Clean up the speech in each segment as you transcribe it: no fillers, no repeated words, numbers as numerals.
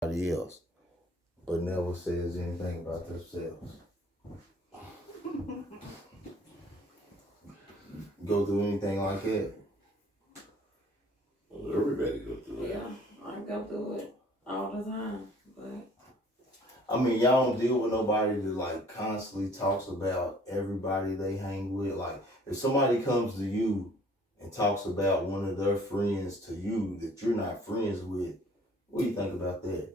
somebody else, but never says anything about themselves. Go through anything like that? Well, everybody go through it. Yeah, I go through it all the time. But I mean, y'all don't deal with nobody that like constantly talks about everybody they hang with. Like, if somebody comes to you and talks about one of their friends to you that you're not friends with, what do you think about that?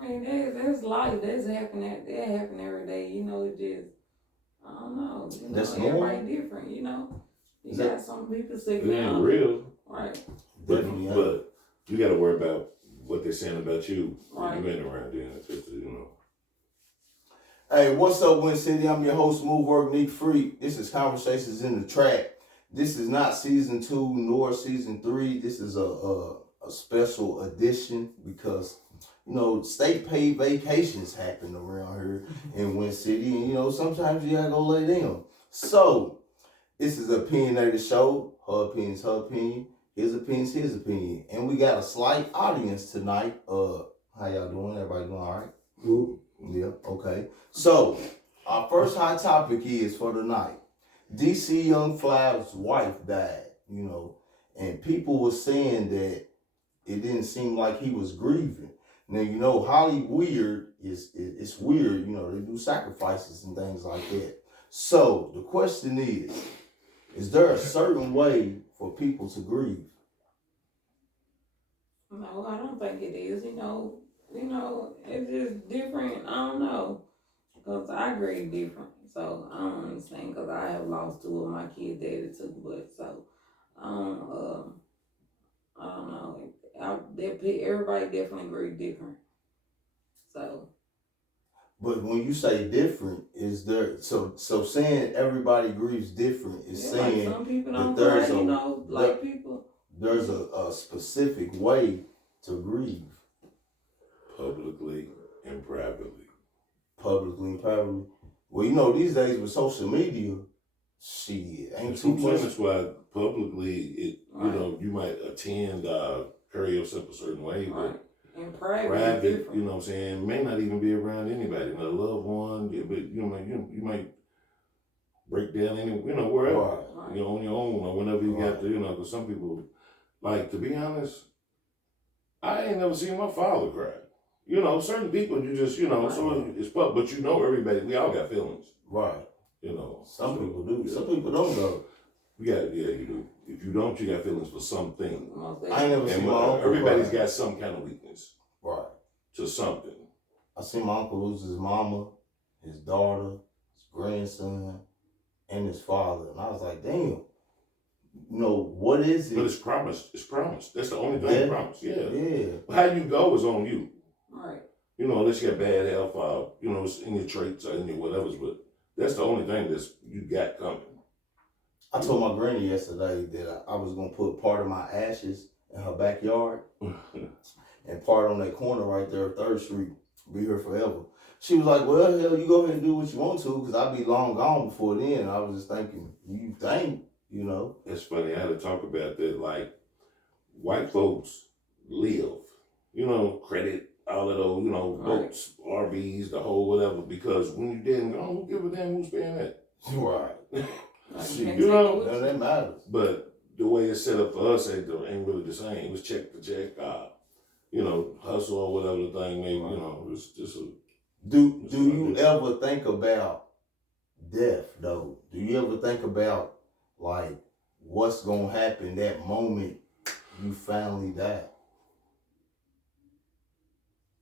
I mean, there's life that's happening. That happen every day. It just I don't know. That's Everybody normal. different. You Is got some people sick It ain't now, real, right? Definitely ain't. but you got to worry about what they're saying about you when Right. you ain't around there. Just Hey, what's up, Win City? I'm your host, Move Work Nick Freak. This is Conversations in the Track. This is not season 2 nor season 3. This is a special edition because state paid vacations happen around here in Win City, and sometimes you gotta go lay down. So this is an opinionated show. Her opinion's her opinion. His opinion's his opinion, and we got a slight audience tonight. How y'all doing? Everybody doing all right? Ooh. Yeah, okay. So, our first hot topic is for the night. DC Young Fly's wife died, and people were saying that it didn't seem like he was grieving. Now, Hollywood it's weird, they do sacrifices and things like that. So, the question is there a certain way for people to grieve? No, I don't think it is. It's just different. I don't know, cause I grieve different. So I don't understand. Cause I have lost 2 of my kids' daddy too. But so I don't. I don't know. Everybody definitely grieve different. So But when you say different, is there so saying everybody grieves different is yeah, saying like some people that don't there's cry. a Like people. there's a specific way to grieve publicly and privately. publicly and privately. Well, these days with social media, shit ain't too much. That's why publicly, Right. you might attend, carry yourself a certain way, but Right. And private, private, different. what I'm saying, may not even be around anybody, a loved one, but you might break down wherever, Right. on your own or whenever you got Right. to, because some people, like, to be honest, I ain't never seen my father cry. Certain people you just, so it's but everybody, we all got feelings. Right. Some people do. Yeah. Some people don't though. You do. If you don't, you got feelings for something. I ain't never seen my uncle. Everybody's cry. got some kind of weakness. Right. To something. I seen my uncle lose his mama, his daughter, his grandson, and his father, and I was like, damn. What is it? But it's promised. It's promised. That's the only thing promised. Yeah. Yeah. How you go is on you. Right. Unless you got bad health, it's in your traits or in your whatever's, but that's the only thing that's you got coming. I told my granny yesterday that I was gonna put part of my ashes in her backyard and part on that corner right there, 3rd Street, be here forever. She was like, well, hell, you go ahead and do what you want to, because I'll be long gone before then. And I was just thinking, you think, It's funny, I had to talk about that, like, white folks live, credit, all of those, boats, RVs, the whole whatever, because when you dead and gone, who give a damn who's paying that? Right. That matters. But the way it's set up for us ain't really the same. It was check to check, hustle or whatever the thing may, it's just a... Do you ever think about death, though? Do you ever think about, like, what's going to happen that moment you finally die?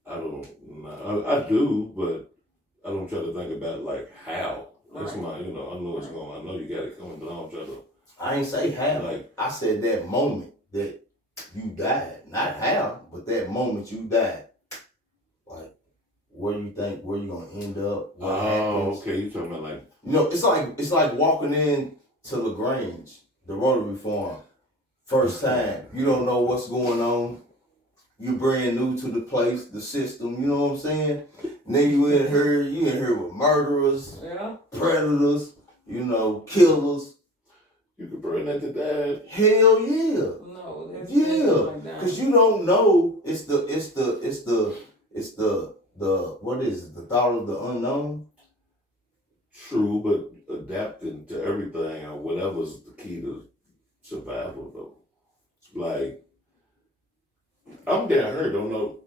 I don't know. I do, but I don't try to think about, like, how. That's my, I know it's going. I know you got it coming, but I don't try to. I ain't say how. Like, I said that moment that you died. Not how, but that moment you died. Like, where you gonna end up? What happens? Okay. You talking about like? It's like walking in to LaGrange, the Rotary Farm, first time. You don't know what's going on. You brand new to the place, the system. You know what I'm saying? And then you in here with murderers, predators, killers. You could burn that to death. Hell yeah. No, Oh, that's Yeah, like that. because you don't know. It's the what is it? The thought of the unknown. True, but adapting to everything or whatever's the key to survival, though. It's like, I'm getting hurt, don't know.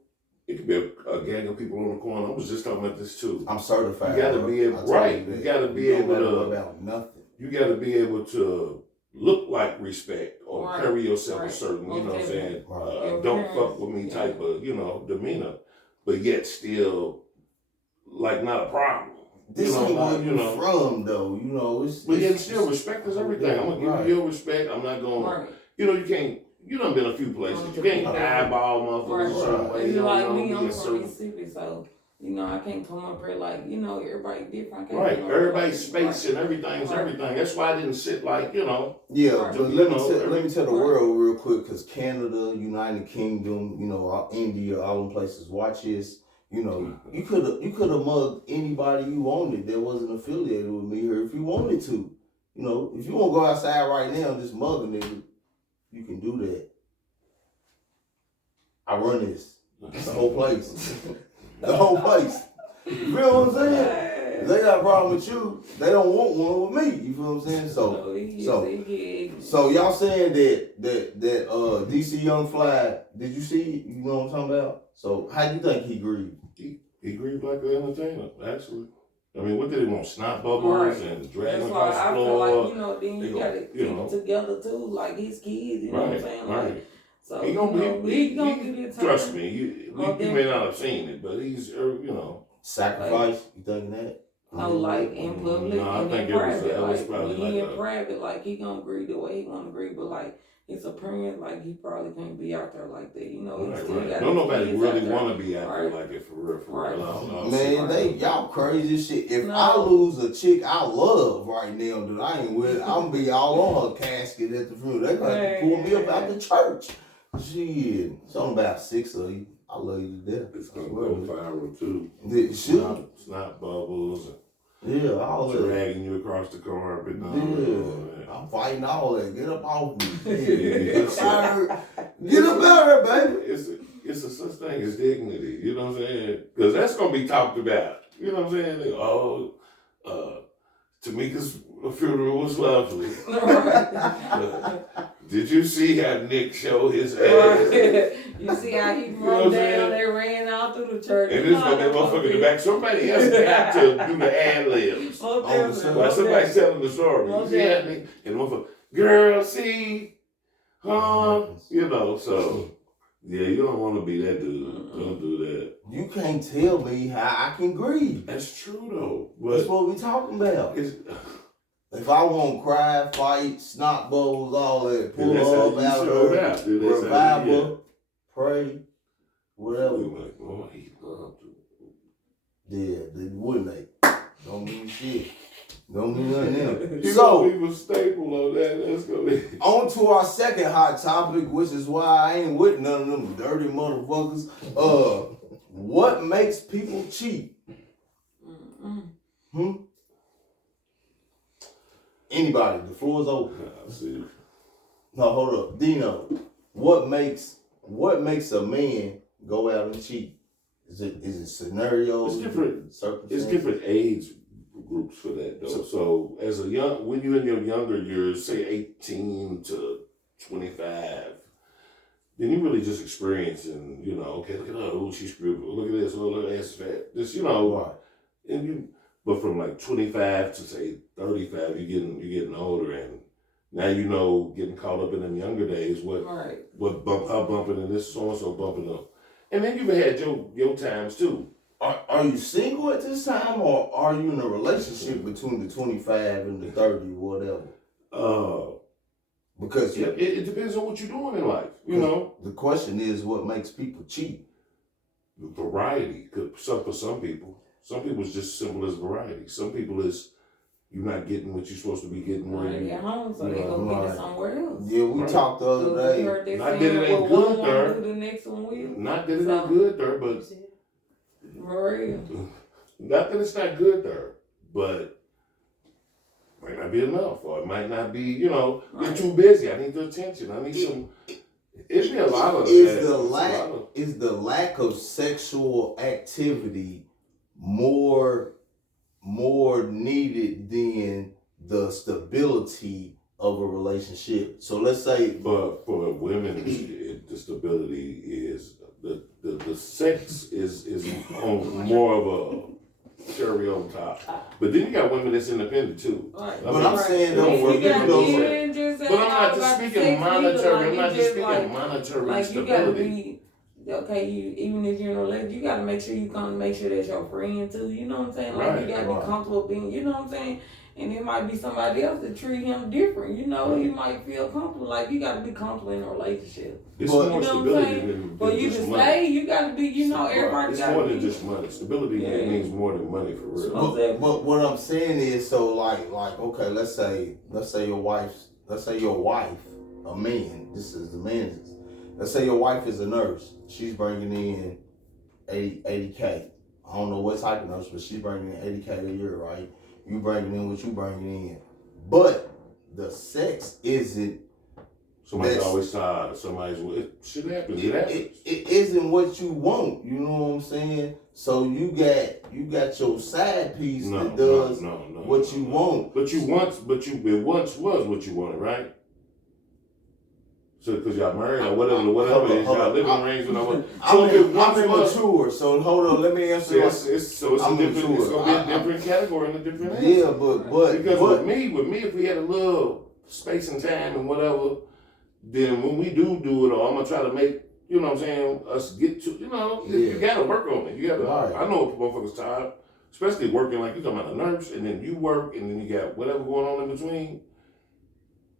It could be a gang of people on the corner. I was just talking about this too. I'm certified. You gotta be able, right? You gotta be able to. About nothing. You gotta be able to look like respect or Right. carry yourself Right. a certain, you know what I'm saying? Right. Don't fuck with me type of, demeanor, but yet still like not a problem. This ain't where you from, though. But yet still respect is everything. I'm gonna give you your respect. I'm not gonna. Right. You can't. You done been a few places. You can't eyeball motherfuckers a certain way. It's like me, I'm be a from certain. Mississippi, so I can't come up here like everybody different. I can't Right, come up everybody's here space and everything is everything. That's why I didn't sit like Yeah, Right. but let me tell the world real quick, because Canada, United Kingdom, India, all them places watch this. You could have mugged anybody you wanted that wasn't affiliated with me here if you wanted to. If you want to go outside right now and just mug a nigga, you can do that. I run this. The whole place. The whole place. You feel what I'm saying? If they got a problem with you, they don't want one with me. You feel what I'm saying? So y'all saying that DC Young Fly, did you see? You know what I'm talking about? So how do you think he grieved? He grieved like an entertainer, actually. I mean, what did he want? Snot bubbles and dragging across the floor. I feel like, then you gotta keep it together too, like his kids, you know what I'm saying? Right. So he gonna get it. Trust me, you may not have seen it, but he's sacrifice. You thinking that? Like in public no, and I think in private. it was probably when he in private, like he gonna grieve the way he wanna grieve, but like his appearance, like he probably can't be out there like that. Right. Don't nobody really want to be out there like it for real. I don't know. Man, y'all crazy as shit. If I lose a chick I love right now that I ain't with, I'm gonna be all on her casket at the funeral. They gonna have to pull me up out the church. Shit, something about 6 of you. I love you to death. It's gonna go viral too. Snot bubbles. Yeah, all that. Dragging you across the carpet. I'm fighting all that. Get up off me. Get up out of there, baby. It's a such thing as dignity. You know what I'm saying? Because that's gonna be talked about. You know what I'm saying? Tamika's funeral was lovely. Did you see how Nick showed his ass? You see how he broke down? They ran out through the church. And this one, that motherfucker in the back. Somebody else got to do the ad libs. While somebody's telling the story. You see how Nick and motherfucker, girl, see, huh? So. Yeah, you don't want to be that dude. Don't do that. You can't tell me how I can grieve. That's true though. That's what we talking about. If I want to cry, fight, snot bubbles, all that, pull up out of her, revival, pray, whatever. Like, oh, he loved it. Yeah, they wouldn't they? Don't mean shit. Don't mean nothing else. So we was staple on that. Let's go. On to our second hot topic, which is why I ain't with none of them dirty motherfuckers. What makes people cheat? Anybody? The floor is open. No, hold up, Dino. What makes a man go out and cheat? Is it scenarios? It's different. It's different age groups for that though. So as when you're in your younger years, say 18 to 25, then you really just experiencing, okay, look at her, oh, she's screwed, look at this, oh, look at ass fat, this, right. But from like 25 to say 35, you're getting older, and now getting caught up in them younger days, how bumping and this so and so bumping up, and then you've had your times too. Are you single at this time, or are you in a relationship between the 25 and the 30, whatever? Because it depends on what you're doing in life, The question is, what makes people cheat? Variety. For some people it's just simple as variety. Some people is you're not getting what you're supposed to be getting. Right at home, so they go get it somewhere else. Yeah, we talked the other day. Not that it ain't good there. The next one will. Not that it ain't good there, but. Maria. Not that it's not good there, but might not be enough, or it might not be, you're too busy. I need the attention. I need some, It'd be a lot of is that. Is the lack of sexual activity more needed than the stability of a relationship? So let's say for women, the stability is the sex is on more of a cherry on top. But then you got women that's independent too. Right. But I'm saying though, you got know, just but I'm not just speaking monetary. I'm not just speaking like, monetary like stability. you gotta be okay. even if you're in a relationship, you gotta make sure you come make sure that's your friend too. You know what I'm saying? Like you gotta be comfortable being. You know what I'm saying? And it might be somebody else that treat him different. You know, he might feel comfortable. Like you gotta be comfortable in a relationship. It's more you know stability than for you just to money. stay. You gotta be. You know, everybody. It's gotta more be, than just money. Stability means more than money for real. But what I'm saying is, so like okay, let's say your wife, a man. This is the man's. Let's say your wife is a nurse. She's bringing in 80K. I don't know what type of nurse, but she's bringing in 80K a year, right? You bringing in what you bringing in, but the sex isn't. Somebody's always tired. It should happen. It isn't what you want. You know what I'm saying? So you got your side piece that does what you want. But it once was what you wanted, right? So because y'all married or whatever it is, y'all living arrangement or what. So I'm immature. So hold on, let me answer. It's gonna be a different category and a different answer. Yeah, but because with me, if we had a little space and time and whatever, then when we do it all, I'm gonna try to make, you know what I'm saying, us get to, you gotta work on it. You gotta, I know if motherfuckers tired, especially working like you talking about a nurse, and then you work, and then you got whatever going on in between.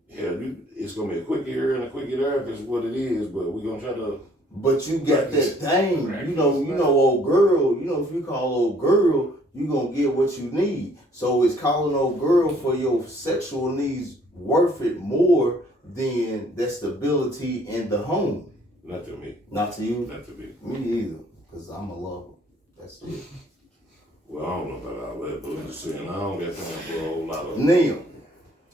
Yeah, it's gonna be a quick here and a quick there if it's what it is, but we're gonna try to. But you got that thing, you know, old girl, if you call old girl, you gonna get what you need. So is calling old girl for your sexual needs worth it more than that stability in the home? Not to me. Not to you? Not to me. Me either, because I'm a lover. That's it. Well, I don't know about all that, but I'm just saying, I don't got time for a whole lot of... Neil,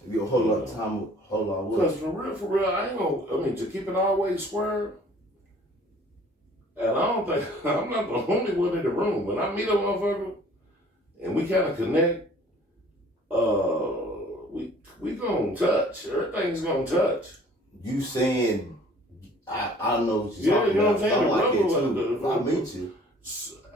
you hold lot of time, hold on. Because for real, I ain't gonna, to keep it always square, and I don't think, I'm not the only one in the room. When I meet a motherfucker, and we kind of connect, we gonna touch. Everything's gonna touch. You saying, I know what you're talking you know what I'm saying? I like it too. If I meet you.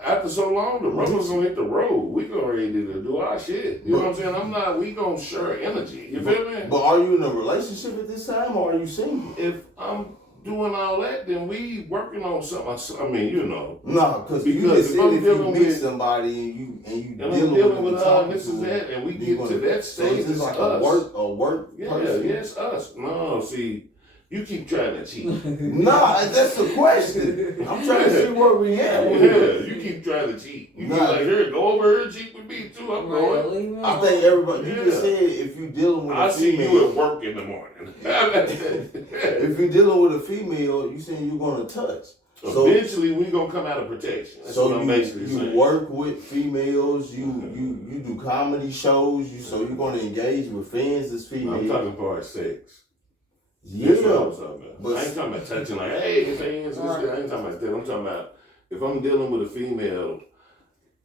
After so long, the rubber's gonna hit the road. We gonna ready to do our shit. You know what I'm saying? we gonna share energy. You feel me? But are you in a relationship at this time, or are you single? If I'm doing all that, then we working on something. I mean, No, because you just said if you meet somebody and you dealing with her, this is that, and we get to that stage, so it's like us. a work person. Yes, us. No, see, you keep trying to cheat. Nah, that's the question. I'm trying to see where we at. Yeah, you keep trying to cheat. You keep like, here, go over here and cheat with me too. I'm going. I think everybody, you just said if you dealing with a female. I see you at work in the morning. If you're dealing with a female, you saying you're going to touch. So eventually, we gonna come out of protection. That's what I'm basically saying. You work with females. You do comedy shows. So you're gonna engage with fans as females. I'm talking for sex. Yeah, that's what I was talking about. But I ain't talking about touching like, hey, fans. I ain't talking about that. I'm talking about if I'm dealing with a female,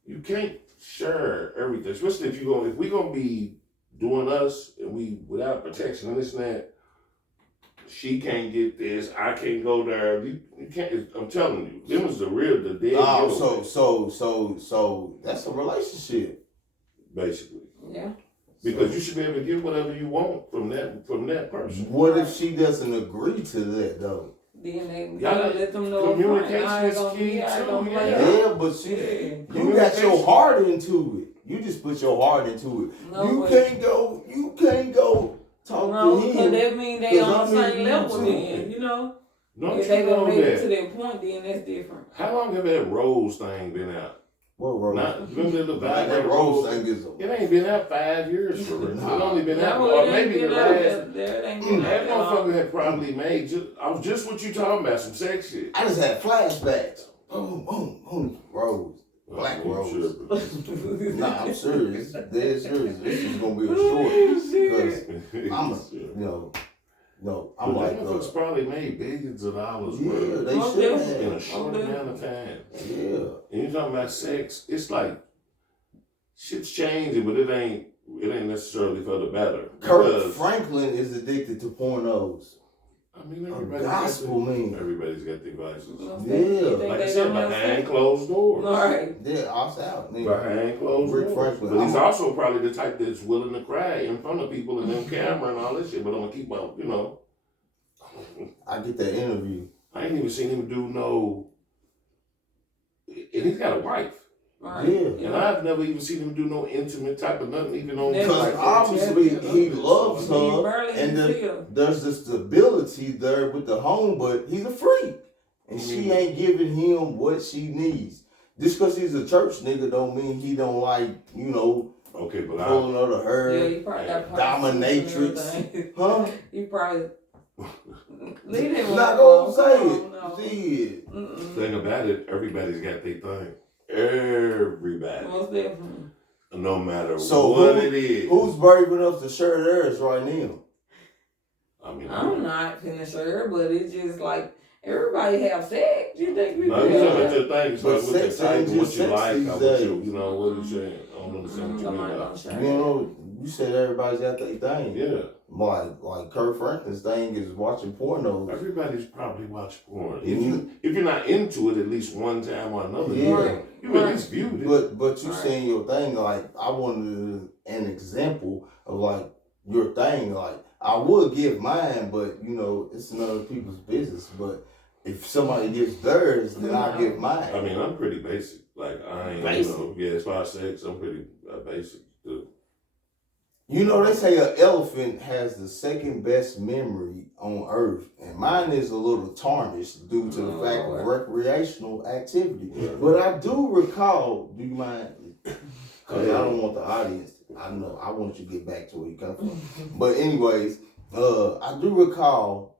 you can't share everything. Especially if we gonna be doing us and we without protection and this and that. She can't get this. I can't go there. You can't. I'm telling you, them is the dead. Oh, so that's a relationship, basically. Yeah. Because you should be able to get whatever you want from that person. What if she doesn't agree to that though? Then they gotta let them know. Communication is key too. Yeah, but you got your heart into it. You just put your heart into it. No, you can't go. Talk to him. Because that means they on the same level then, If they don't make it to that point, then that's different. How long have that Rose thing been out? What Rose? Remember the that Rose thing is it ain't been out 5 years for real. It only been out, or maybe the last. That motherfucker had probably made, I was just what you talking about, some sex shit. I just had flashbacks. Boom, boom, boom. Rose. Black Rose. Nah, I'm serious. Dead serious. This is gonna be a story because I'm like folks probably made billions of dollars Yeah, worth they Most should definitely. in have. a short amount of time. Yeah. And you're talking about sex, it's like shit's changing, but it ain't necessarily for the better. Kirk Because, Franklin is addicted to pornos. I mean, Gospel man. everybody's got their vices. Yeah. Like I said, behind closed doors. Right. Yeah, I was out. Nigga. Behind closed Rick doors. Franklin. But he's also probably the type that's willing to cry in front of people and on camera and all this shit, but I'm gonna keep on, you know. I get that interview. I ain't even seen him do no, and he's got a wife. Right. Yeah. And I've never even seen him do no intimate type of nothing, even on Never. Because obviously he loves He her, barely and feel. there's the stability there with the home, but he's a freak, and she ain't giving him what she needs. Just because he's a church nigga don't mean he don't like, you know, okay, but pulling her to Yeah, her, you probably got dominatrix, huh? You probably leave him Not alone. gonna say No. it. Shit. thing about it, everybody's got their thing. Everybody. Most definitely. No matter So what it is. Who's brave enough to share theirs right now? I mean, I'm not finna sure, but it's just like everybody have sex. You think we no, do you talking about that? your thing. So But what you sex type, ain't what just you sex like, these what days. you know, what you saying. I don't understand what you mean Somebody by gonna share You know, you said everybody's got their thing. yeah. Like Kirk Franklin's thing is watching pornos. Everybody's probably watched porn. Mhm. If you're not into it at least one time or another, Yeah. you at least viewed it. But you Right. saying your thing, like I wanted an example of like your thing. Like I would give mine, but you know, it's none of people's business. But if somebody gives theirs, then I give mine. I mean, I'm pretty basic. Like I ain't, Basic. you know, yeah. As far as sex, I'm pretty basic. Too. You know, they say an elephant has the second best memory on Earth, and mine is a little tarnished due to the fact of recreational activity. Yeah. But I do recall, do you mind? Because I don't want the audience, I know, I want you to get back to where you come from. But anyways, I do recall,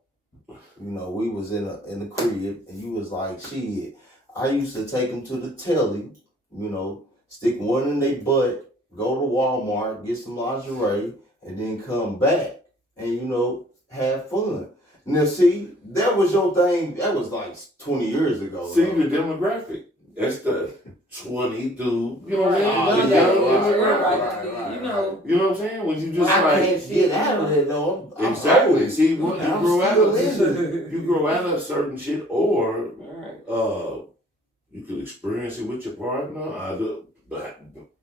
you know, we was in the crib, and you was like, shit, I used to take them to the telly, you know, stick one in their butt, go to Walmart, get some lingerie, and then come back and, you know, have fun. Now, see, that was your thing. That was like 20 years ago. See though. the demographic. That's the 22. You know what I'm Right. saying? The Yeah, young yeah, demographic. right. You know. You know what I'm saying? When you just I like can't get out of it, though. I'm exactly. old. See, when you I'm grow out of still in it. you grow out of certain shit, or Right. you could experience it with your partner. Either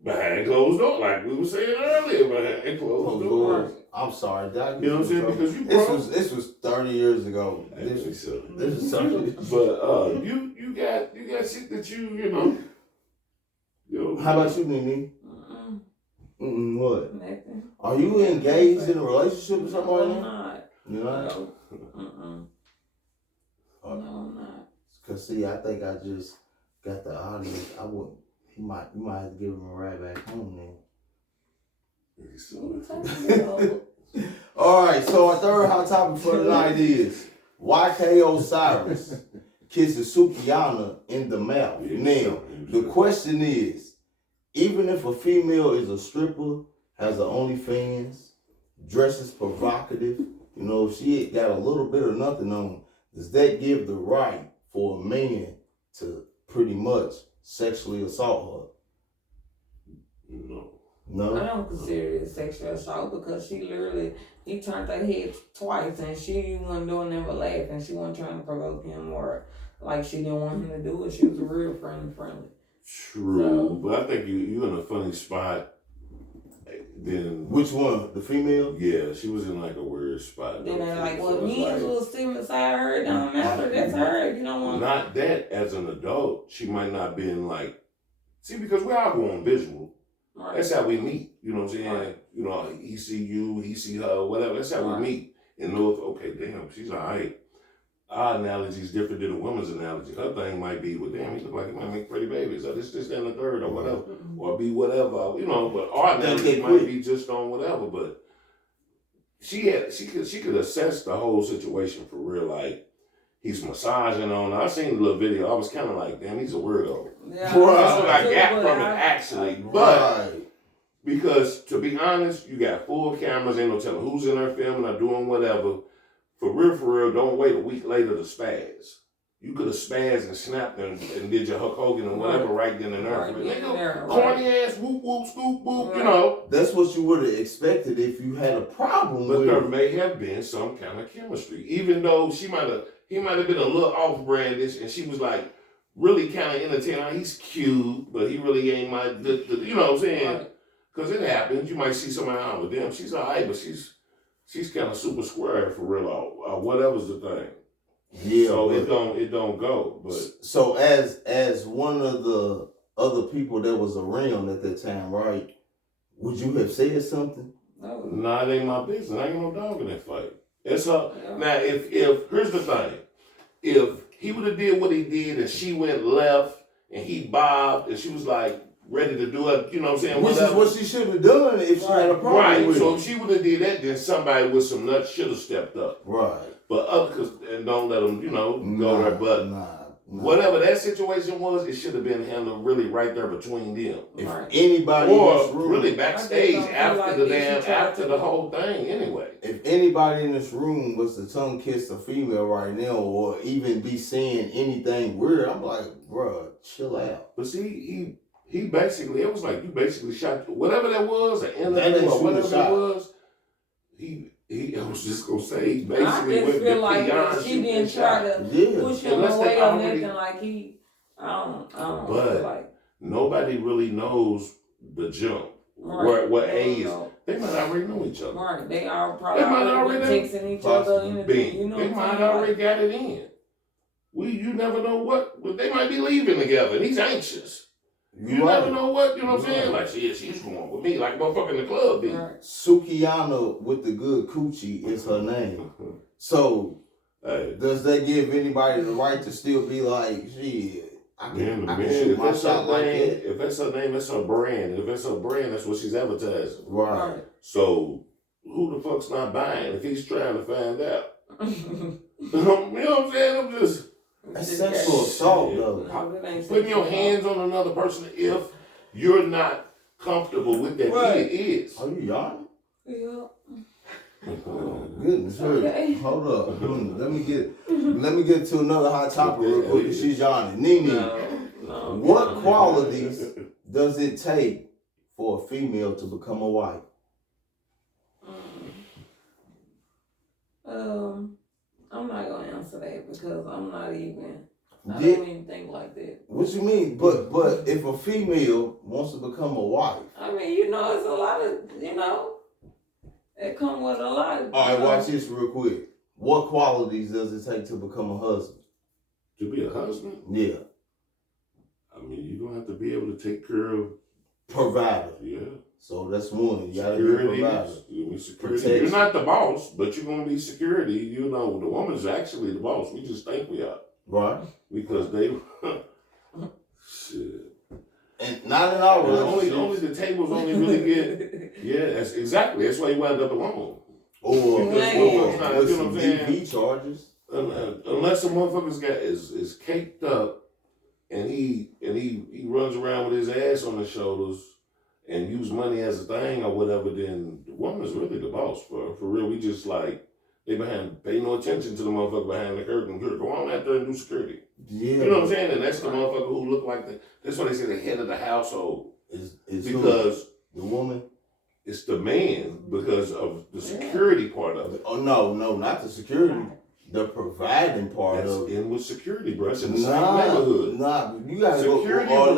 behind closed doors, like we were saying earlier, behind closed doors. I'm sorry, Doc. You know what I'm saying? Because you grow. This was 30 years ago. This is silly. This is something. But you got shit that you know. How about you, Nene? What? Nothing. Are you engaged in a relationship with somebody? I'm not. You know? No, I'm not. Cause see, I think I just got the audience. I would. You might have to give him a ride back home then. All right. So our third hot topic for tonight is YK Osiris kisses Sukiana in the mouth. Now, the question is, even if a female is a stripper, has an OnlyFans, dresses provocative, you know, she got a little bit of nothing on, does that give the right for a man to pretty much sexually assault her? No. I don't consider it sexual assault because he turned her head twice and she wasn't doing nothing but laughing. She wasn't trying to provoke him or like she didn't want him to do it. She was a real friendly. True, but I think you in a funny spot. Then Which one? The female? yeah, she was in like a weird spot. Then they're like, So well, it's me like, was sitting beside her. It don't matter. That's her. You don't want. not that as an adult, she might not been like. See, because we all go on visual. Right. That's how we meet. You know what I'm saying? Right. You know, he see you, he see her, whatever. That's how Right. we meet. And know if, okay, damn, she's all right. Our analogy is different than a woman's analogy. Her thing might be, well, damn, he look like he might make pretty bababies, or this, and the third, or whatever, or be whatever, you know. But our analogy might be just on whatever. But she could assess the whole situation for real. Like he's massaging on her. I seen the little video. I was kind of like, damn, he's a weirdo. Yeah, That's what I got from it actually. But because to be honest, you got full cameras, ain't no telling who's in there filming or doing whatever. for real, don't wait a week later to spaz. You could have spazzed and snapped and did your Hulk Hogan and whatever right then and there. Corny ass, whoop, whoop, scoop, whoop, you know. That's what you would have expected if you had a problem but with there it. may have been some kind of chemistry. Even though he might have been a little off-brandish and she was like really kind of entertaining. He's cute, but he really ain't my, you know what I'm saying? Because it happens. You might see somebody out with them. She's all right, but she's kind of super square for real, or whatever's the thing. Yeah, so it don't go. But so as one of the other people that was around at that time, right? Would you have said something? No. Nah, it ain't my business. I ain't no dog in that fight. It's her. Yeah. Now, if here's the thing, if he would have did what he did and she went left and he bobbed and she was like ready to do it, you know what I'm saying? Which is what she should have done if she had a problem with it. So if she would have did that, then somebody with some nuts should have stepped up. Right. But and don't let them, go there. But whatever that situation was, it should have been handled really right there between them. If anybody in this room, really backstage after after the whole thing anyway. If anybody in this room was to tongue kiss a female right now or even be saying anything weird, I'm like, bruh, chill out. But see, he basically, it was like you basically shot whatever that was, an enemy or whatever that was. I was just gonna say, he basically went feel like she didn't try to push him away or nothing. Like I don't feel like nobody really knows the jump. Right. What age? They might already know each other. Right. They are probably already texting each other. They might already got it in. You never know what, but they might be leaving together and he's anxious. You never know what, you know what I'm saying? Like, she's going with me, like motherfucker in the club be. Right. Sukiyana with the good coochie is her name. So, does that give anybody the right to still be like, shit, I can shoot my shot like that? If that's her name, that's her brand. If that's her brand, that's what she's advertising. Right. So, who the fuck's not buying if he's trying to find out? You know what I'm saying? I'm just... That's sexual assault, though. Putting your hands on another person if you're not comfortable with that it is. Are you yawning? Yeah. Oh, goodness, okay. Hold up. Let me get to another hot topic real quick. She's yawning. Nene, what qualities does it take for a female to become a wife? I'm not gonna answer that because I'm not even. I don't even think like that. What you mean? But if a female wants to become a wife, I mean, it's a lot of, it come with a lot. All right, watch this real quick. What qualities does it take to become a husband? To be a husband? Yeah. I mean, you're gonna have to be able to take care of provider. Yeah. So that's one. You gotta be a provider. You're not the boss, but you're gonna be security. The woman's actually the boss. We just think we are. Right. Because they shit. And not in our relationships. Only the tables only really get that's exactly. That's why you wind up alone. Or with some DV charges. Unless the motherfucker's got is caked up and he runs around with his ass on his shoulders and use money as a thing or whatever, then the woman's really the boss. For real, we just like, they pay no attention to the motherfucker behind the curtain. Go on out there and do security. Yeah. You know what I'm saying? And that's the motherfucker who look like that's why they say the head of the household. Is because the woman? It's the man because of the security part of it. Oh, no, not the security. The providing part that's of it. In with security, bro. It's in the same neighborhood. You gotta security go.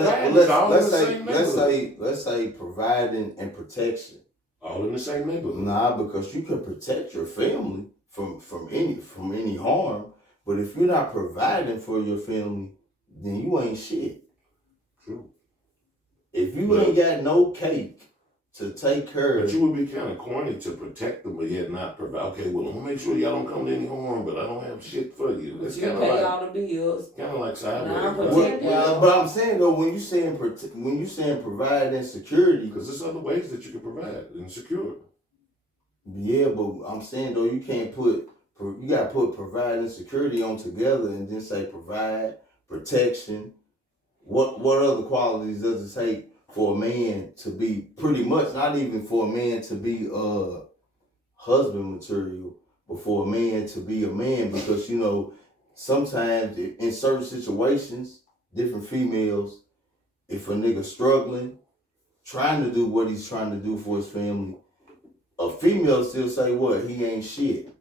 Let's say providing and protection. All in the same neighborhood. Because you can protect your family from any harm, but if you're not providing for your family, then you ain't shit. True. If you ain't got no cake to take care of. But you would be kind of corny to protect them, but yet not provide. Okay, well, I'm gonna make sure y'all don't come to any harm, but I don't have shit for you. It's kind of like all the bills. Kind of like sideways. But I'm saying though, when you saying provide and security, because there's other ways that you can provide and secure. Yeah, but I'm saying though, you gotta put provide and security on together and then say provide, protection. What other qualities does it take for a man to be, pretty much, not even for a man to be husband material, before a man to be a man, because you know sometimes in certain situations, different females, if a nigga struggling, trying to do what he's trying to do for his family, a female still say what he ain't shit.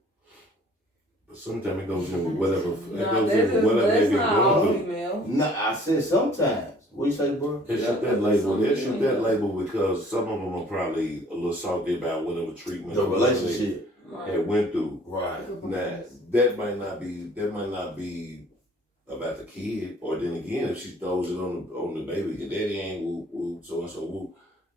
But sometimes it goes in with whatever. That's they not all going through. female. Nah, I said sometimes. What you say, bro? They shoot that label. They shoot that label because some of them are probably a little salty about whatever treatment The relationship they went through. Right. Now that might not be about the kid, or then again, if she throws it on the baby, your daddy ain't woo, so and so woo,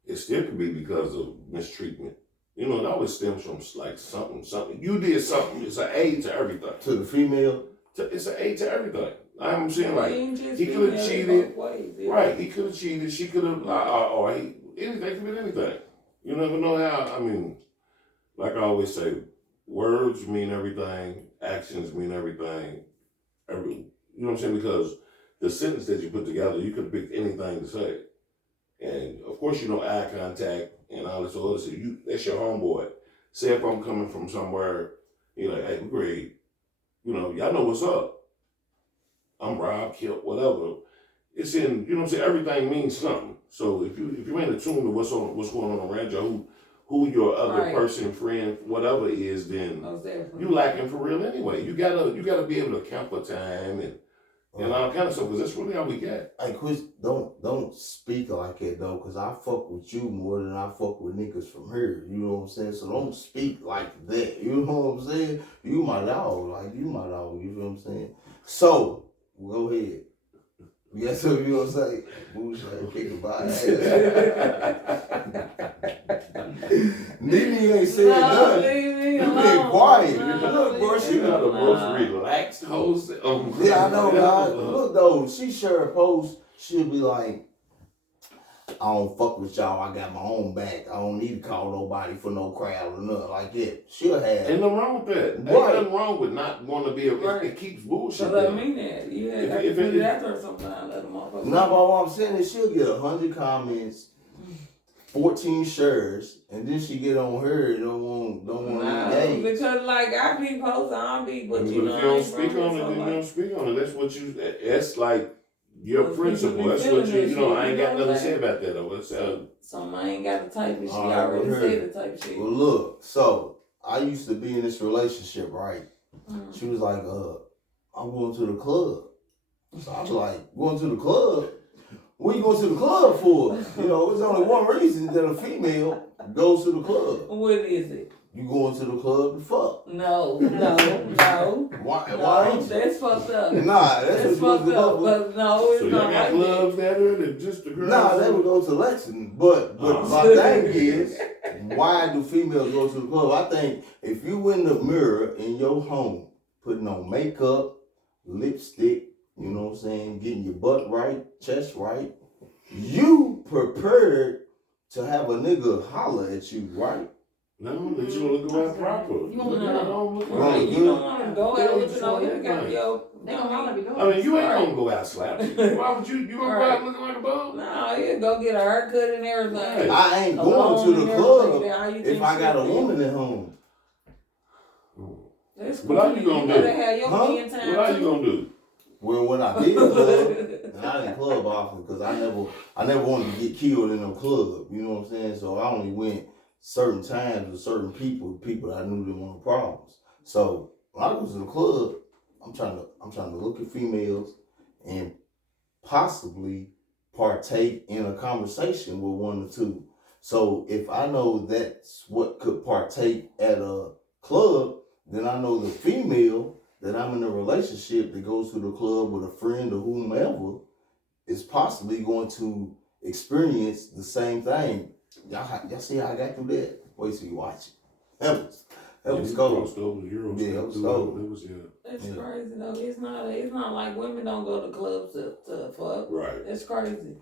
it still could be because of mistreatment. You know, it always stems from like something. You did something. It's an aid to everything. To the female? It's an aid to everything. I'm saying, like, he could have cheated. Ways, Right, he could have cheated. She could have, or anything could be anything. You never know how. I mean, like I always say, words mean everything. Actions mean everything. You know what I'm saying? Because the sentence that you put together, you could have picked anything to say. And of course, you know, eye contact and all this other stuff. That's your homeboy. Say if I'm coming from somewhere, you're like, hey, great. You know, y'all know what's up. I'm robbed, killed, whatever. It's in, you know what I'm saying? Everything means something. So if you ain't attuned to what's going on around you, who your other person, friend, whatever is, then you lacking for real anyway. You gotta be able to account for time and all kind of stuff, because that's really all we got. Hey, Chris, don't speak like that though, because I fuck with you more than I fuck with niggas from here. You know what I'm saying? So don't speak like that. You know what I'm saying? You my dog, like you my dog. You know what I'm saying? So go ahead. Yes, what you gonna say? Boo say, kick about ass. Nene ain't said nothing. You been quiet. Look, bro, she got the most relaxed host. Yeah, I know, God. Look though, she share a post, she'll be like, I don't fuck with y'all. I got my own back. I don't need to call nobody for no crowd or nothing like that. She'll have. Ain't nothing wrong with that. Ain't nothing wrong with not wanting to be it keeps bullshit. So I mean that. You have to put it out there sometimes. Let them motherfuckers. Not about what I'm saying is she'll get 100 comments, 14 shares, and then she get on her and don't want to engage. Because like I be posting, I be, but you know, if you don't speak on it, then you don't speak on it. That's like your principle. That's what you know. I ain't got nothing to say about that though. Something I ain't got the type of shit. I already said the type of shit. Well, look, so I used to be in this relationship, right? Mm-hmm. She was like, I'm going to the club. So I was like, going to the club? What you going to the club for? You know, there's only one reason that a female goes to the club. What is it? You going to the club to fuck? No. Why ain't you? That's fucked up. Nah, that's fucked up. But no, it's so not you got like clubs that are than just the girls? Nah, they would go to Lexington. But my thing is, why do females go to the club? I think if you in the mirror in your home, putting on makeup, lipstick, you know what I'm saying, getting your butt right, chest right, you prepared to have a nigga holler at you, right? No, that you want to go out proper. You don't want to go out looking on you got your. I mean, you ain't gonna go out slapping. Why would you gonna go out looking like a bum? No, you go get a haircut and everything. I ain't going to the club if I got a woman at home. What are you gonna do? What are you gonna do? Well, when I did club, and I didn't club often because I never wanted to get killed in no club. You know what I'm saying? So I only went certain times with certain people that I knew didn't want problems. So when I go to the club, I'm trying to look at females and possibly partake in a conversation with one or two. So if I know that's what could partake at a club, then I know the female that I'm in a relationship that goes to the club with a friend or whomever is possibly going to experience the same thing. Y'all see how I got through that? Wait till you watch it. That was cold. Yeah, it was cold. That's crazy though. It's not like women don't go to clubs to fuck. Right. That's crazy.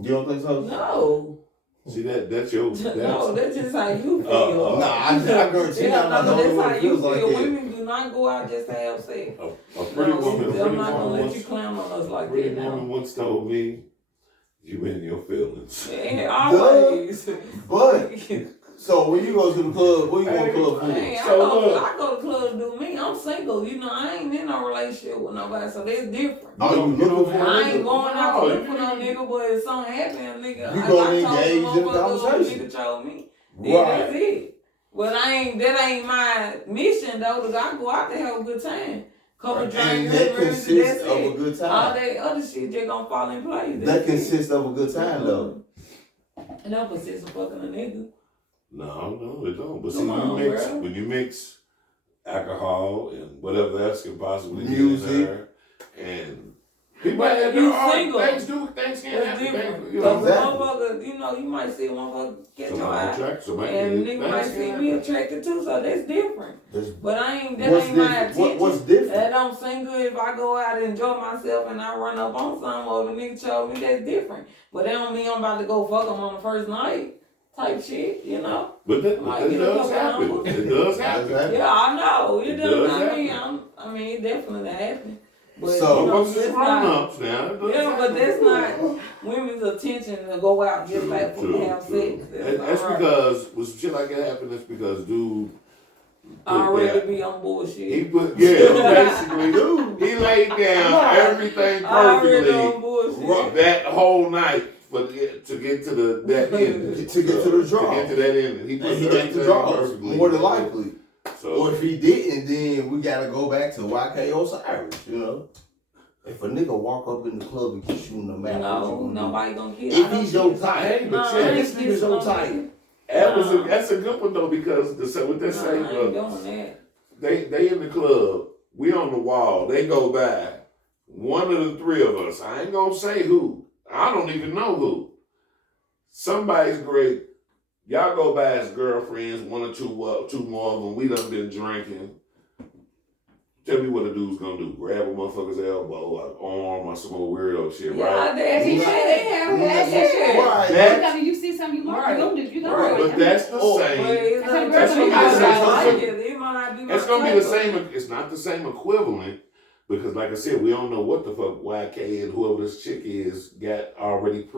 You don't think so? No. See that's your. No, that's just how you feel. I guarantee that's how you feel. Like that. Women do not go out just to have sex. A pretty woman. I'm not gonna let you clown on us like that. A pretty woman once told me, "You in your feelings." Yeah, always. But So when you go to the club, what you want club for? Hey, I go to club to do me. I'm single. You know, I ain't in no relationship with nobody, so that's different. Oh, you looking for a I ain't nigga? going out to look for no nigga, but if something happen, nigga, You I gonna told engage the in the motherfucker, conversation. nigga told me. Right. Yeah, that's it. But that ain't my mission though. To go out to have a good time. Couple And drinks, that consists of a good all time. that other shit just gonna fall in place. That consists of a good time though. And that consists of fucking a nigga. No, it don't. But see, Come on, when you mix alcohol and whatever else can possibly be in Music. there, and people But have you their single. things can't That's happen. different. You Cause know, motherfucker, you know, you might see a motherfucker catch your eye. And nigga might see me attracted too, so that's different. But that ain't my attention. What's different? That don't seem good if I go out and enjoy myself and I run up on something or the nigga told me, that's different. But that don't mean I'm about to go fuck him on the first night type shit, you know? But that does happen. It does happen. Yeah, I know. It does. I mean, it definitely happened. But So, you know, it's grown-ups now. Yeah, but that's not women's attention to go out just like to have sex. That's because when some shit like that happen, that's because dude already be on bullshit. He basically, dude, he laid down everything perfectly that whole night to get to that end. To get to the draw. To get to that end. He got the draw perfectly. More than likely. So, or if he didn't, then we gotta go back to YK Osiris, you know. If a nigga walk up in the club and kiss you in the mouth, no, nobody gonna kiss. If he's your type, this nigga's your type. That's a good one though, because what they're saying, they in the club, we on the wall, they go by, one of the three of us, I ain't gonna say who, I don't even know who. Somebody's great. Y'all go by as girlfriends, one or two more of them. We done been drinking. Tell me what a dude's gonna do. Grab a motherfucker's elbow, an arm, or some old weirdo shit, right? Right. You see something you like, you gonna do. But that's the same. It's gonna be the same. It's not the same equivalent. Because like I said, we don't know what the fuck YK and whoever this chick is got already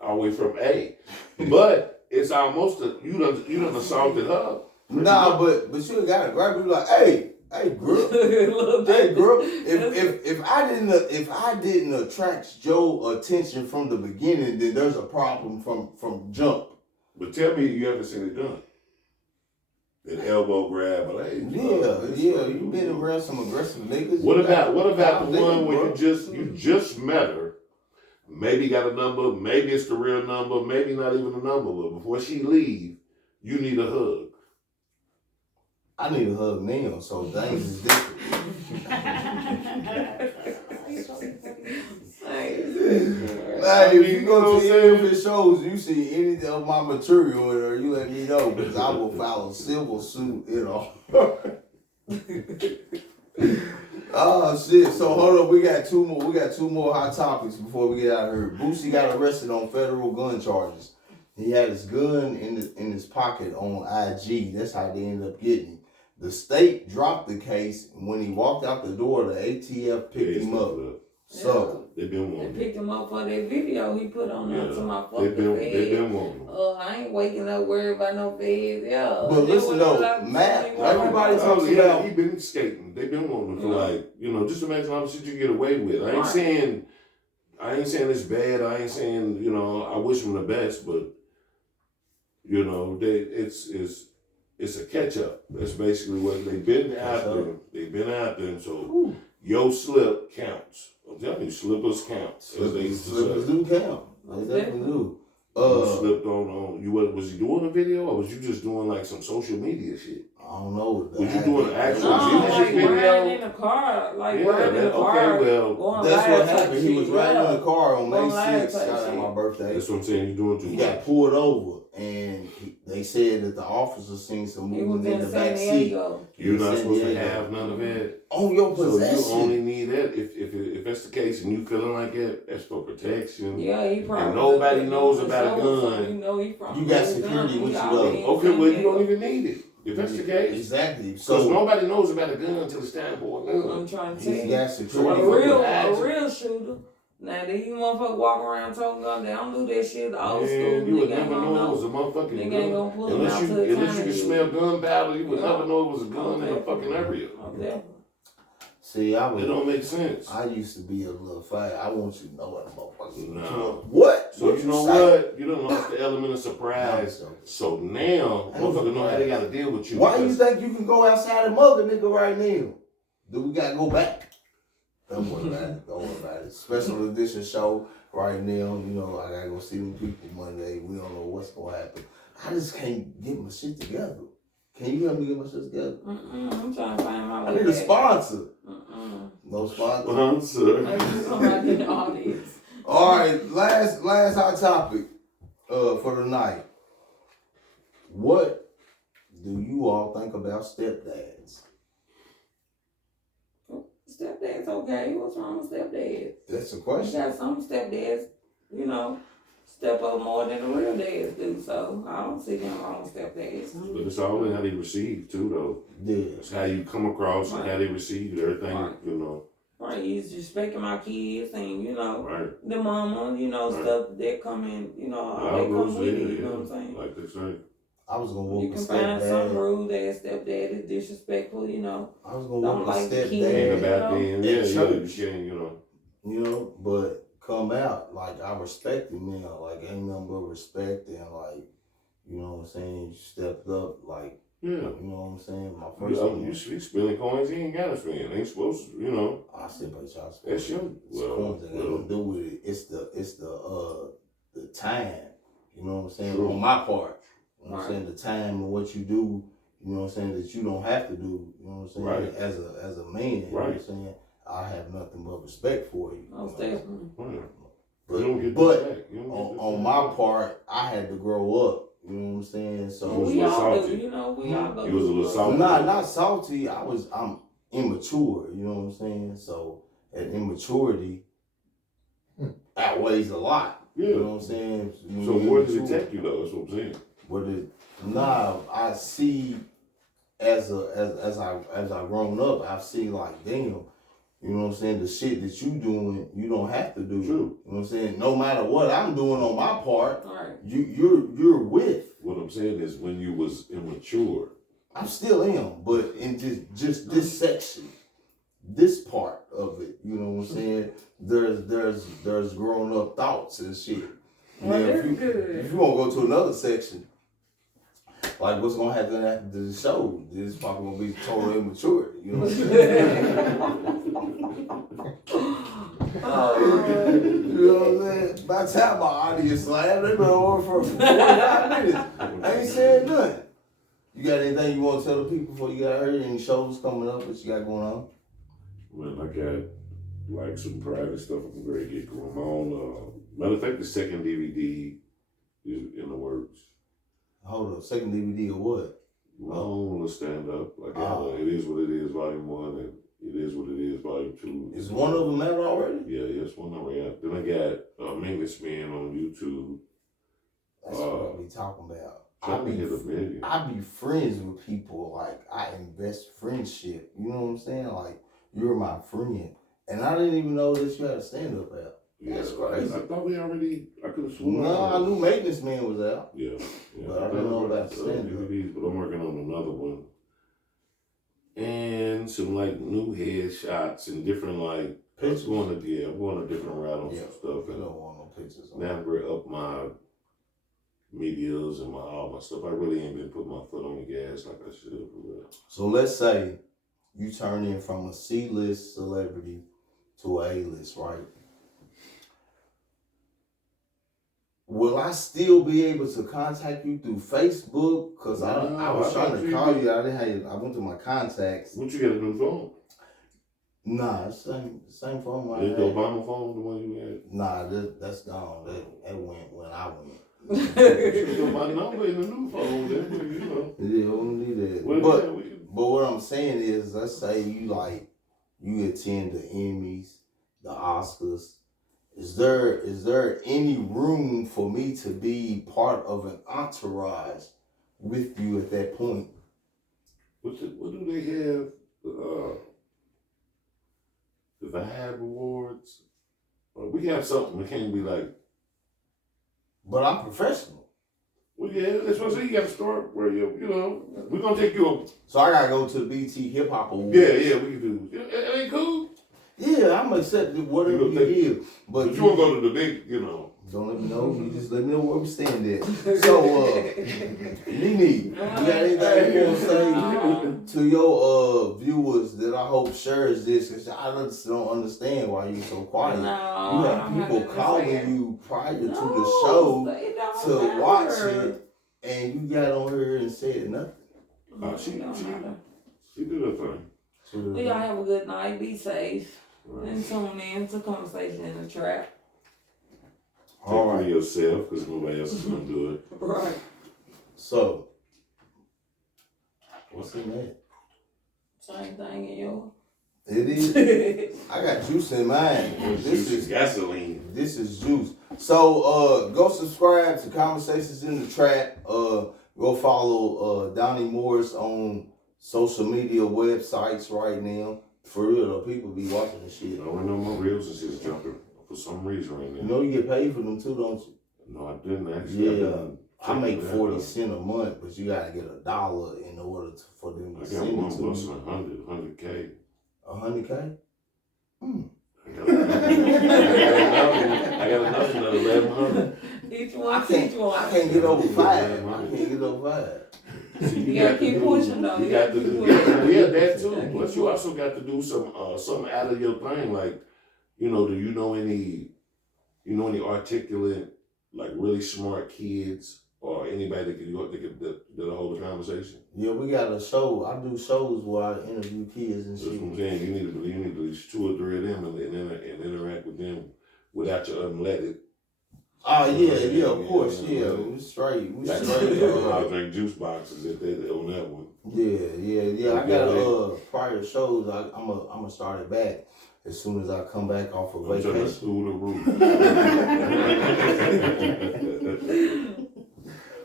all the way from A. But it's almost you done assaulted her. Nah, but you gotta grab me like, hey, girl, hey, girl. If I didn't attract your attention from the beginning, then there's a problem from jump. But tell me, you haven't seen it done. An elbow grab, but hey, yeah, you been around some aggressive niggas. What about the one where you just met her? Maybe got a number, maybe it's the real number, maybe not even a number, but before she leave, you need a hug. I need a hug now, so things is different. Like, if you go to any of his shows, you see any of my material, or you let me know, because I will file a civil suit, you know. Oh shit! So hold up, we got two more hot topics before we get out of here. Boosie got arrested on federal gun charges. He had his gun in his pocket on IG. That's how they ended up getting him. The state dropped the case, and when he walked out the door, the ATF picked him up. So they picked him up for that video he put on there to my fucking They been wanting. I ain't waking up worried about no feds. Yeah. But listen though, Matt, everybody talks about he been skating. They been wanting for like, just imagine how much shit you get away with. I ain't saying it's bad. I ain't saying, I wish him the best, but it's a catch up. That's basically what they've been after. They've been after him. So your slip counts. I'm telling you, slippers count. Slippers do count. They definitely do. You slipped on you. Was he doing a video or was you just doing like some social media shit? I don't know. Was you doing an actual video? riding in the car, riding in the car. Okay, well, that's what happened. He was riding in the car on May 6th, shout out my birthday. That's what I'm saying. You doing too much. He got pulled over, and they said that the officer seen some movement in the back seat. You're not supposed to have none of that. On your possession. So you only need that if that's the case, and you feeling like that. That's for protection. Yeah, he probably. And nobody knows about a gun. You got security with you though. Okay, well you don't even need it. If that's the case. Exactly. Because nobody knows about a gun until it's time for a gun. I'm trying to tell you. Got security. A real shooter. Now these motherfuckers walk around talking about they don't do that shit. The old school Man, you would nigga ain't never gonna know it was a know. motherfucking Nigga ain't gun. gonna pull them out to the Unless you counter. can smell gunpowder, you would Yeah. never know it was a gun in the Okay. fucking area. Okay. See, It don't make sense. I used to be a little fight. I want you to know what motherfuckers No. What? So What you know say? what? You done lost the element of surprise. So now, motherfuckers know how they gotta deal with you. Why you think you can go outside and mug a nigga right now? Do we gotta go back? Don't worry about it. Don't worry about it. Special edition show right now. You know, I gotta go see them people Monday. We don't know what's gonna happen. I just can't get my shit together. Can you help me get my shit together? I'm trying to find my way. I need a sponsor. No sponsor. Somebody in the audience. All right, last hot topic for the night. What do you all think about stepdads? Stepdad's okay. What's wrong with stepdads? That's a You question. got some stepdads, you know, step up more than the real dads do. So I don't see them wrong with stepdads. But it's all in how they receive too, though. Yeah. It's how you come across and how they receive everything. Right. You know. Right, he's respecting my kids and, you know, Right. the mama, you know, Right. stuff that come in, you know, all they All come those, with it, yeah, you know what I'm yeah. saying? Like they say. I was gonna You whoop a can find some stepdad. rude ass stepdad is disrespectful, you know. I was gonna Don't whoop a like the And kids. stepdad. about then, At yeah, church. you can, you know. You know, but come out like I respect him now. Like ain't nothing but respect and like, you know what I'm saying. You stepped up, like Yeah. you know what I'm saying. My first You spending coins, he ain't gotta spend. Ain't supposed to, you know. I still pay child support. That's your It's coins that got nothing to do with it. It's the time. You know what I'm saying? True. On my part. You know what I'm Right. saying? The time and what you do, you know what I'm saying, that you don't have to do, you know what I'm saying, Right. as a man, you know what I'm saying? I have nothing but respect for you. Most definitely. Right. But, You don't get but this back. You don't get this on back. my part, I had to grow up. You know what I'm saying? So You was a We little all salty. do, you know, we all go You was a little through salty. not salty. I'm immature. You know what I'm saying? So that immaturity outweighs a lot. Yeah. You know what I'm saying? So where does it take you though? That's what I'm saying. I see as I grown up, I've seen like damn. You know what I'm saying? The shit that you doing, you don't have to do. True. You know what I'm saying? No matter what I'm doing on my part, Right. you're with. What I'm saying is when you was immature. I still am, but in just this section, this part of it, you know what I'm saying? There's grown up thoughts and shit. Well, Now, that's good. if you want to go to another section, like what's gonna happen after the show, this is probably gonna be total immaturity. You know what I'm saying? You know what I'm saying? By the time my audience laugh, they been over for 45 minutes. I ain't saying nothing. You got anything you want to tell the people before you got hurt? Any shows coming up that you got going on? Well, I got like some private stuff I'm ready to get going on. Matter of fact, the second DVD is in the works. Hold up, second DVD or what? No, let's stand up. I got It Is What It Is, Volume 1, and It Is What It Is, Volume 2. Is one of them out already? Yeah, it's one already out. Then I got Maintenance Man on YouTube. That's what I be talking about. Trying to hit $1 million. I be friends with people, like I invest friendship. You know what I'm saying? Like you're my friend, and I didn't even know that you had a stand up out. That's crazy. I thought I could have sworn. No, I knew Maintenance Man was out. Yeah. But I didn't know about the stand up. DVDs, but I'm working on another one. And some like new headshots and different like Pictures. I'm going a different route on some stuff. I And don't want no pictures. now I'm up my medias and all my stuff. I really ain't been putting my foot on the gas like I should have. So let's say you turn in from a C-list celebrity to a A-list, right? Will I still be able to contact you through Facebook? Cause I was trying to call you. I went to my contacts. What you got a new phone? Nah, it's same phone. I Is the had. Obama phone the one you had? Nah, that's gone. That went when I went. You got my number in the new phone, then you know. Yeah, we don't need that. Well, but yeah, we can. But what I'm saying is, let's say you attend the Emmys, the Oscars. Is there any room for me to be part of an entourage with you at that point? What do they have? The Vibe Awards We have something. We can't be like, But I'm professional. well, yeah, that's what I say. You got to start where you know, we're going to take you So I gotta go to the BT Hip Hop Awards. Yeah, we can do it. Ain't cool. Yeah, I'm accepting whatever you give. But you won't go to the big, Don't let me know. You just let me know where we stand at. So, Nene, you got anything you want to say to your viewers that I hope shares this? Because I just don't understand why you're so quiet. No, You have people calling you prior to the show to watch it, and you got on here and said nothing. She did her thing. Well, y'all have a good night. Be safe. And tune in to Conversation in the Trap. Take care of yourself, because nobody else is going to do it. Right. So, what's in that? Same thing in yours. It is. I got juice in mine. This is gasoline. This is juice. So go subscribe to Conversations in the Trap. Go follow Donnie Morris on social media websites right now. For real though, people be watching this shit. I don't know my reels and shit's jumping for some reason right now. You know you get paid for them too, don't you? No, I didn't actually. Yeah. I make 40 cents a month, but you gotta get $1 in order for them to send it to I got one busting 100K. 100K? I got another 1100. Each one. I can't get over 5. I can't get over 5. You gotta keep pushing though. You got to do that too. But you also got to do something out of your thing. Like, do you know any articulate, like really smart kids or anybody that'll hold a conversation? Yeah, we got a show. I do shows where I interview kids and That's shit. what I'm saying. You need at least 2 or 3 of them and interact with them without your unleaded. Oh yeah, of course, yeah. We straight. I'll drink juice boxes if they on that one. Yeah. I got prior shows. I'm gonna start it back as soon as I come back off of I'm trying to vacation. school the roof.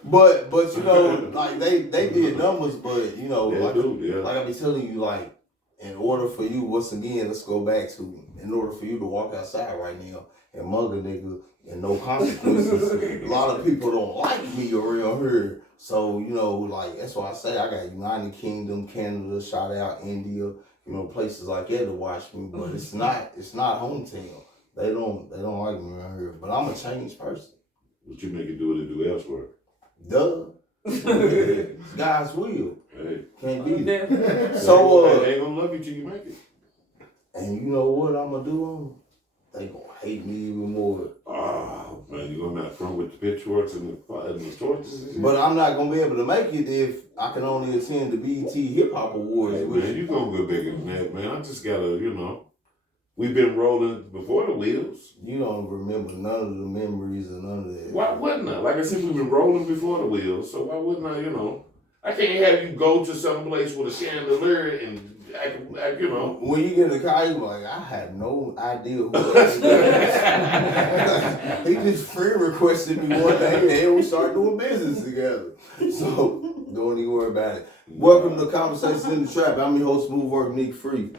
But like they did numbers, but like I be telling you, like in order for you, once again, let's go back to in order for you to walk outside right now and mug a nigga and no consequences. A lot of people don't like me around here. So, like that's why I say I got United Kingdom, Canada, shout out India, places like that to watch me. But it's not hometown. They don't like me around here. But I'm a changed person. What you make it do what it do elsewhere? Duh. It's God's will. Hey. Can't beat it. So they ain't gonna love you till you make it. And you know what I'm gonna do? They gonna hate me even more. Oh man, you gonna have fun with the pitchforks and the torches. But I'm not gonna be able to make it if I can only attend the BET Hip Hop Awards. Hey, man, you gonna go bigger than that, man. I just gotta, we've been rolling before the wheels. You don't remember none of the memories and none of that. Why wouldn't I? Like I said, we've been rolling before the wheels, so why wouldn't I? I can't have you go to some place with a chandelier and act. When you get in the car, you like, I had no idea who he just friend requested me one day and we started doing business together. So don't even worry about it. Welcome to Conversations in the Trap. I'm your host, Smooth Work, Nick Free.